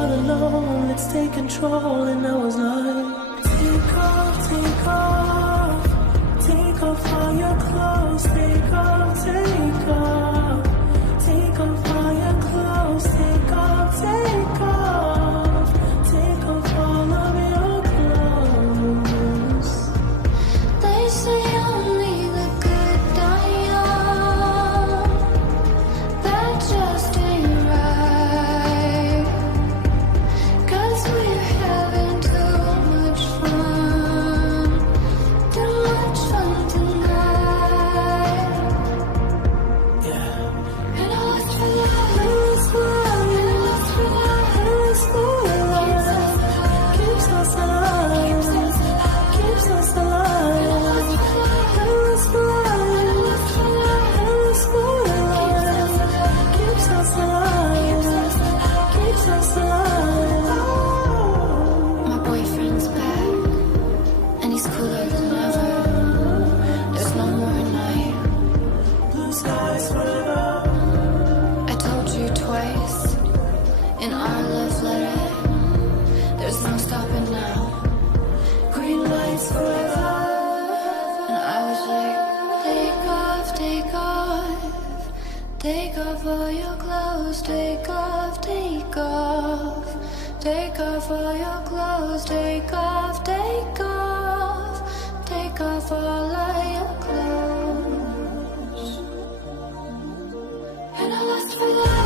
not alone, let's take control. And I was like, take off, take off, take off all your clothes, take off, take off, take off all your clothes, take off, take off, take off all of your clothes. They say only the good die young. That just ain't right. 'Cause we're having too much fun. Too much fun tonight. Yeah. And I lost for love, and I lost for love, Keeps us alive, keeps us alive. Keeps us alive, keeps us alive. My boyfriend's back, and he's cooler than ever. There's no more night. Blue skies forever. I told you twice in our love letter. There's no stopping now. Green lights forever. And I was like, take off, take off, take off all your clothes, take off, take off, take off all your clothes, take off, take off, take off all of your clothes. And I lost for love.